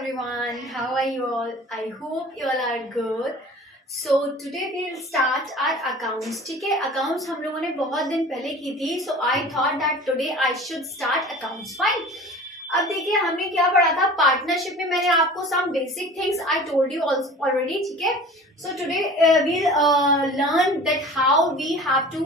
everyone, how are you all? I hope you all are good. So today we'll start our accounts. ठीक है, accounts हम लोगों ने बहुत दिन पहले की थी. So I thought that today I should start accounts. Fine. अब देखिए हमने क्या पढ़ा था पार्टनरशिप में. मैंने आपको some basic things I told you already. ठीक है. So today we'll learn that how we have to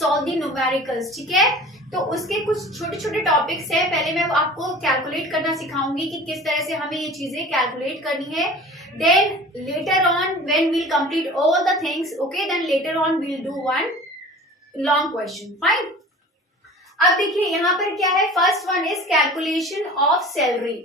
solve the numericals. ठीक है. तो उसके कुछ छोटे छोटे टॉपिक्स हैं. पहले मैं आपको कैलकुलेट करना सिखाऊंगी कि किस तरह से हमें ये चीजें कैलकुलेट करनी है. Then later on when will complete all the things, okay, then later on will do one long question. Fine. अब देखिए यहाँ पर क्या है. First one is calculation of salary.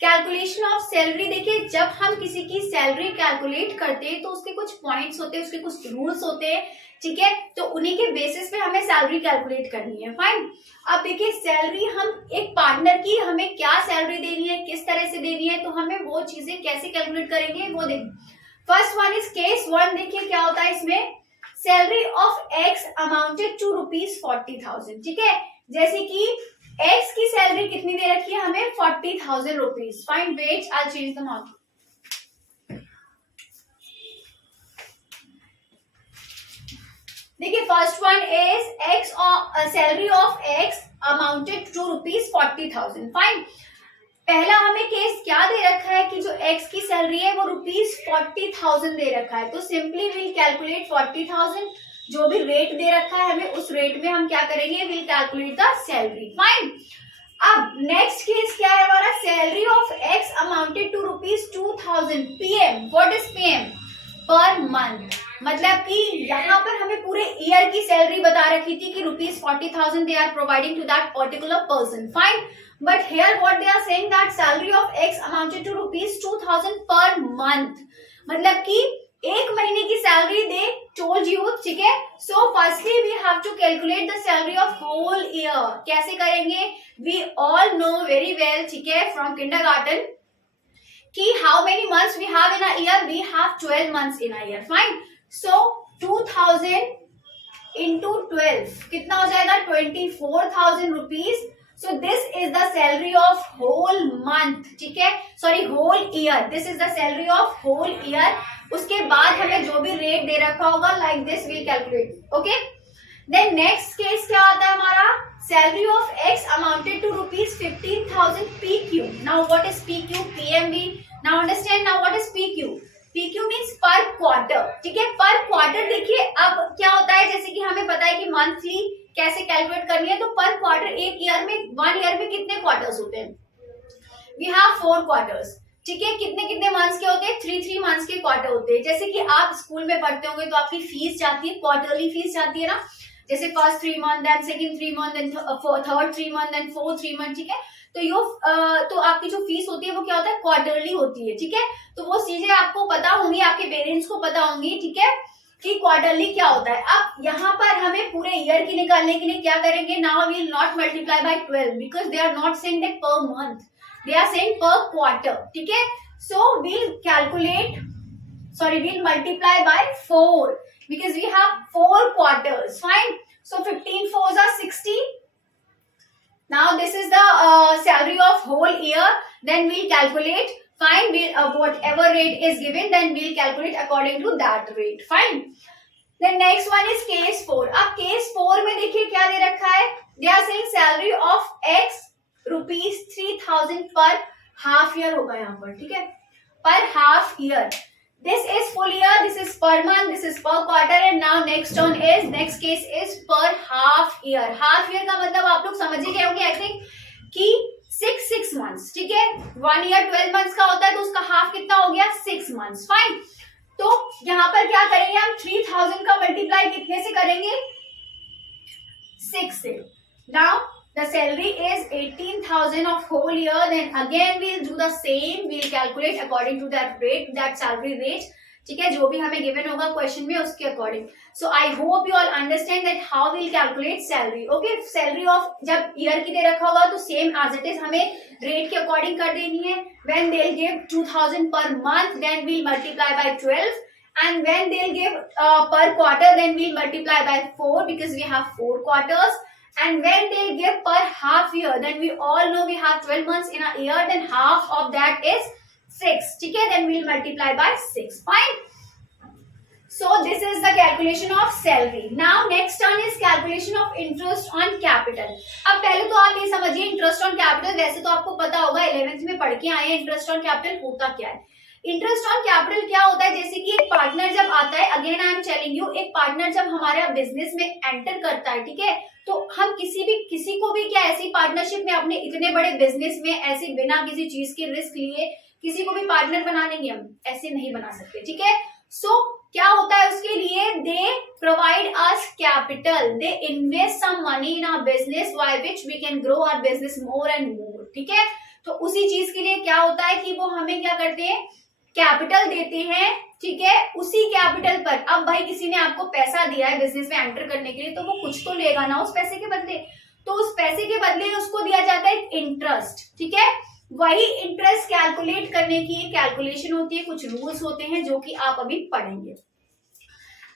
Calculation of salary. देखिए जब हम किसी की सैलरी कैलकुलेट करते हैं तो उसके कुछ पॉइंट्स होते हैं, उसके कुछ रूल्स होते हैं. ठीक है, तो उन्हीं के बेसिस पे हमें सैलरी कैलकुलेट करनी है. फाइन. अब देखिए सैलरी हम एक पार्टनर की हमें क्या सैलरी देनी है, किस तरह से देनी है, तो हमें वो चीजें कैसे कैलकुलेट करेंगे वो देखें. First one is case one. देखिए क्या होता है इसमें. Salary of X amounted to ₹40,000. ठीक है, जैसे कि एक्स की सैलरी कितनी दे रखी है हमें, ₹40,000. Fine. Wait, I change the mark. देखिए first one is X, salary of X amounted to ₹40,000. Fine. पहला हमें केस क्या दे रखा है कि जो एक्स की सैलरी है वो ₹40,000 दे रखा है. तो सिंपली विल कैलकुलेट 40,000. जो भी रेट दे रखा है हमें उस रेट में हम क्या करेंगे, will calculate the salary. Fine. अब नेक्स्ट केस क्या है हमारा. Salary of X amounted to ₹2,000 PM. What is PM? Per month. मतलब कि यहाँ पर हमें पूरे ईयर की सैलरी बता रखी थी कि ₹40,000 they are providing to that particular person. Fine. But here what they are saying that salary of X amounted to ₹2,000 per month. मतलब कि एक महीने की सैलरी दे टोल्ड यू. ठीक है. So firstly we have to calculate the salary of whole year. कैसे करेंगे? We all know very well. ठीक है, फ्रॉम किंडरगार्टन कि how many months we have in a year. We have 12 months in a year. Fine. So 2000 into 12 कितना हो जाएगा, ₹24,000. So this is the salary of whole month. ठीक है, sorry whole year. This is the salary of whole year. उसके बाद हमें जो भी रेट दे रखा होगा like this will calculate. Okay. Then next case क्या आता है हमारा. Salary of X amounted to ₹15,000 PQ. Now what is PQ? PMV. Now understand. Now what is PQ? PQ means per quarter. ठीक है, पर क्वार्टर. देखिए अब क्या होता है, जैसे कि हमें पता है कि मंथली कैसे कैलकुलेट करनी है. तो पर क्वार्टर एक ईयर में, वन ईयर में कितने क्वार्टर्स होते हैं? We have 4 quarters. ठीक है, कितने कितने मंथ्स के होते हैं? 3 मंथ्स के क्वार्टर होते हैं. जैसे कि आप स्कूल में पढ़ते होंगे तो आपकी फीस जाती है, क्वार्टरली फीस जाती है ना. जैसे first 3 month, then second 3 month, then third 3 month, then fourth 3 month. ठीक है, तो आपकी जो फीस होती है वो क्या होता है, क्वार्टरली होती है. ठीक है, तो वो चीजें आपको पता होंगी, आपके पेरेंट्स को पता होंगी. ठीक है, कि क्वार्टरली क्या होता है. अब यहाँ पर हमें पूरे ईयर की निकालने के लिए क्या करेंगे. Now we will not multiply by 12 because they are not saying that per month, they are saying per quarter. ठीक है, so will calculate, sorry will multiply by 4 because we have 4 quarters. Fine. So 15 fours are 60. Now this is the salary of whole year. Then we'll calculate. Fine. We'll whatever rate is given, then we'll calculate according to that rate. Fine. Then next one is case 4. अब case 4 में देखिए क्या दे रखा है. They are saying salary of X ₹3,000 पर half year होगा यहाँ पर. ठीक है, पर half year. This is full year, this is per month, this is per quarter, and now next case is per half year. Half year का मतलब आप लोग समझ ही गए होंगे आई थिंक कि 6 months. ठीक है, 1 year 12 months का होता है तो उसका हाफ कितना हो गया, 6 months. फाइन. तो यहाँ पर क्या करेंगे हम, 3,000 का मल्टीप्लाई कितने से करेंगे, 6 से. Now the salary is 18,000 of whole year. Then again we'll do the same. We'll calculate according to that rate, that salary rate. ठीक है, जो भी हमें given होगा क्वेश्चन में उसके according. So I hope you all understand that how we'll calculate salary. Okay, salary of जब year की दे रखा होगा तो same as it is हमें रेट के अकॉर्डिंग कर देनी है. When they'll give 2,000 per month, then we'll multiply by 12. And when they'll give per quarter, then we'll multiply by 4 because we have 4 quarters. And when they give per half year, then we all know we have 12 months in a year, then half of that is 6, ठीक है, then we'll multiply by 6. Fine. So this is the calculation of salary. Now next one is calculation of interest on capital. अब पहले तो आप ये समझिए interest on capital, वैसे तो आपको पता होगा 11th में पढ़ के आए हैं इंटरेस्ट ऑन कैपिटल होता क्या है. इंटरेस्ट ऑन कैपिटल क्या होता है, जैसे कि एक पार्टनर जब आता है, again I am telling you, एक पार्टनर जब हमारे बिजनेस में एंटर करता है, ठीक है, तो हम किसी को भी क्या ऐसी पार्टनरशिप में अपने इतने बड़े बिजनेस में ऐसे बिना किसी चीज के रिस्क लिए किसी को भी पार्टनर बना लेंगे, हम ऐसे नहीं बना सकते, ठीक है. सो क्या होता है उसके लिए, they provide us capital, they invest some money in our business by which we can grow our business more and more, ठीक है. तो उसी चीज के लिए क्या होता है कि वो हमें क्या करते हैं, कैपिटल देते हैं, ठीक है. उसी कैपिटल पर अब भाई किसी ने आपको पैसा दिया है बिजनेस में एंटर करने के लिए, तो वो कुछ तो लेगा ना उस पैसे के बदले, तो उस पैसे के बदले उसको दिया जाता है इंटरेस्ट, ठीक है. वही इंटरेस्ट कैलकुलेट करने की एक कैलकुलेशन होती है, कुछ रूल्स होते हैं जो कि आप अभी पढ़ेंगे.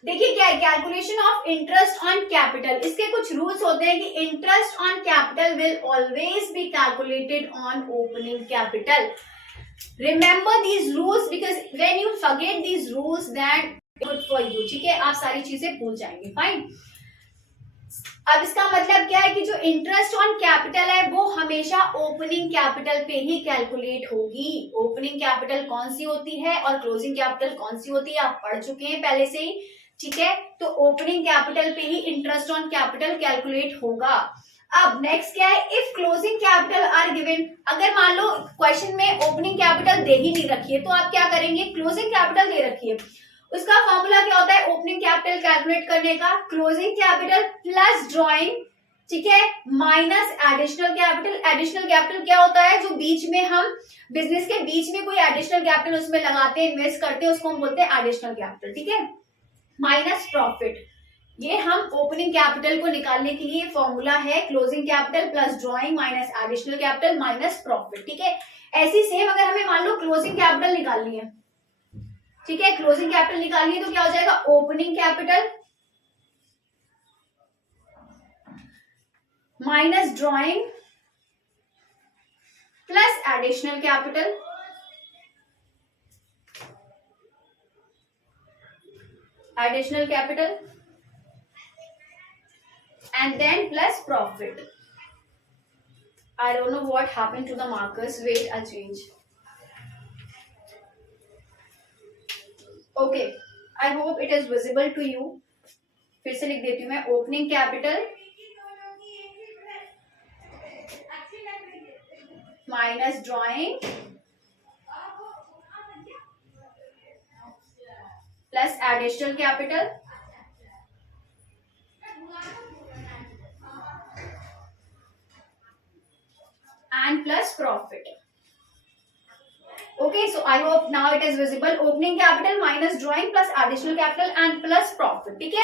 देखिए क्या है calculation of interest on capital, इसके कुछ रूल्स होते हैं कि interest on capital will always be calculated on opening capital. Remember these rules because when you forget these rules then good for you, ठीक है, आप सारी चीजें भूल जाएंगे. फाइन. अब इसका मतलब क्या है कि जो इंटरेस्ट ऑन कैपिटल है वो हमेशा ओपनिंग कैपिटल पे ही कैलकुलेट होगी. ओपनिंग कैपिटल कौन सी होती है और क्लोजिंग कैपिटल कौन सी होती है आप पढ़ चुके हैं पहले से ही, ठीक है. तो ओपनिंग कैपिटल पे ही इंटरेस्ट ऑन कैपिटल कैलकुलेट होगा. अब नेक्स्ट क्या है, if closing capital R given, अगर मान लो क्वेश्चन में ओपनिंग कैपिटल दे ही नहीं रखी है तो आप क्या करेंगे, क्लोजिंग कैपिटल दे रखी है, उसका फॉर्मूला क्या होता है ओपनिंग कैपिटल कैलकुलेट करने का, क्लोजिंग कैपिटल प्लस ड्रॉइंग, ठीक है, minus additional capital. Additional capital क्या होता है, जो बीच में हम बिजनेस के बीच में कोई एडिशनल कैपिटल उसमें लगाते हैं, इन्वेस्ट करते हैं, उसको हम बोलते हैं एडिशनल कैपिटल, ठीक है. माइनस प्रॉफिट, ये हम ओपनिंग कैपिटल को निकालने के लिए फॉर्मूला है, closing capital plus drawing minus additional capital minus profit, ठीक है. ऐसी सेम अगर हमें मान लो क्लोजिंग कैपिटल निकालनी है, ठीक है, क्लोजिंग कैपिटल निकालनी है तो क्या हो जाएगा, opening capital minus drawing plus additional capital and then plus profit. I don't know what happened to the markers. Wait, I'll change. Okay, I hope it is visible to you. फिर से लिख देती हूँ मैं, opening capital minus drawing plus additional capital and plus profit. Okay, so I hope now it is visible. Opening capital minus drawing plus additional capital and plus profit. ठीक है,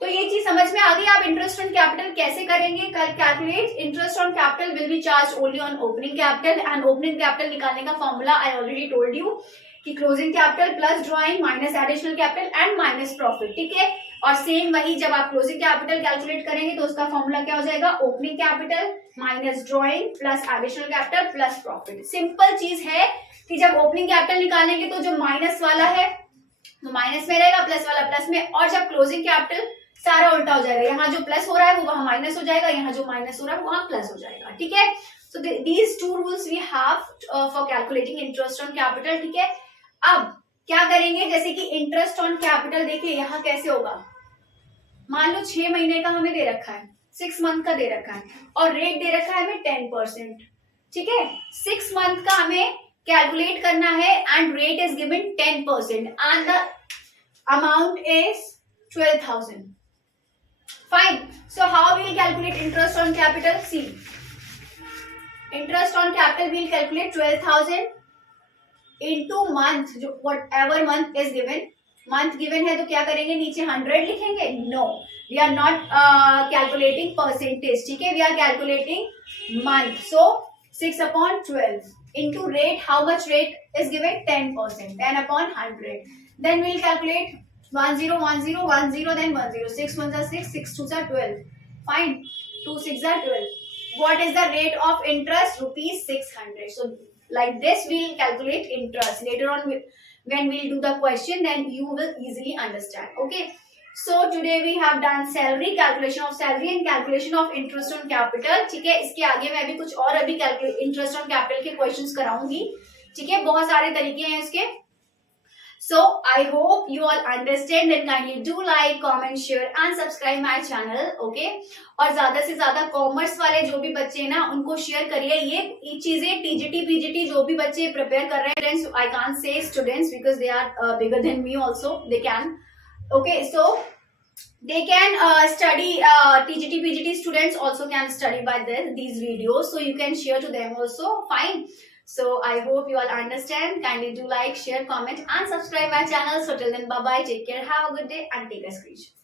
तो ये चीज समझ में आ गई. आप इंटरेस्ट ऑन कैपिटल कैसे करेंगे, calculate interest on capital will be charge only on opening capital and opening capital निकालने का formula I already told you कि closing capital plus drawing minus additional capital and minus profit, ठीक है. और same वही जब आप क्लोजिंग कैपिटल कैलकुलेट करेंगे तो उसका फॉर्मूला क्या हो जाएगा, opening capital minus drawing plus additional capital plus profit. Simple चीज है कि जब ओपनिंग कैपिटल निकालेंगे तो जो माइनस वाला है वो माइनस में रहेगा, प्लस वाला प्लस में, और जब क्लोजिंग कैपिटल सारा उल्टा हो जाएगा, यहाँ जो प्लस हो रहा है वो वहां माइनस हो जाएगा, यहाँ जो माइनस हो रहा है वो वहां प्लस हो जाएगा, ठीक है. So these two rules we have for calculating interest on capital, ठीक है. अब क्या करेंगे, जैसे कि इंटरेस्ट ऑन कैपिटल देखिए यहाँ कैसे होगा, मान लो 6 महीने का हमें दे रखा है, 6 मंथ का दे रखा है और रेट दे रखा है हमें 10%, ठीक है. 6 मंथ का हमें कैलकुलेट करना है and rate is given 10% and the amount is 12,000. Fine. So how we'll calculate interest on capital, see interest on capital we'll calculate 12,000 into month, जो whatever month is given. Month given है तो क्या करेंगे, नीचे 100 लिखेंगे, no we are not calculating percentage, ठीक है, we are calculating month. So 6/12 into rate, how much rate is given, 10%, 10/100. Then we will calculate 10 10 10 then 10, 6 1s are 6, 6 2s are 12, fine, 2 6s are 12. What is the rate of interest, rupees 600. So like this we'll calculate interest later on. When we'll do the question, then you will easily understand. Okay, so today we have done salary, calculation of salary and calculation of interest on capital. ठीक है, इसके आगे मैं भी कुछ और अभी interest on capital के questions कराऊंगी. ठीक है, बहुत सारे तरीके हैं इसके. So I hope you all understand, and kindly do like, comment, share and subscribe my channel. Okay, और ज्यादा से ज्यादा कॉमर्स वाले जो भी बच्चे हैं ना उनको शेयर करिए. ये चीजें टीजीटी पीजीटी जो भी बच्चे प्रिपेयर कर रहे हैं, I can't say students because they are bigger than me also. They can. Okay, so they can study, TGT PGT students also can study by these videos, so you can share to them also. Fine. So I hope you all understand. Kindly do like, share, comment and subscribe my channel. So till then, bye bye, take care, have a good day and take a screenshot.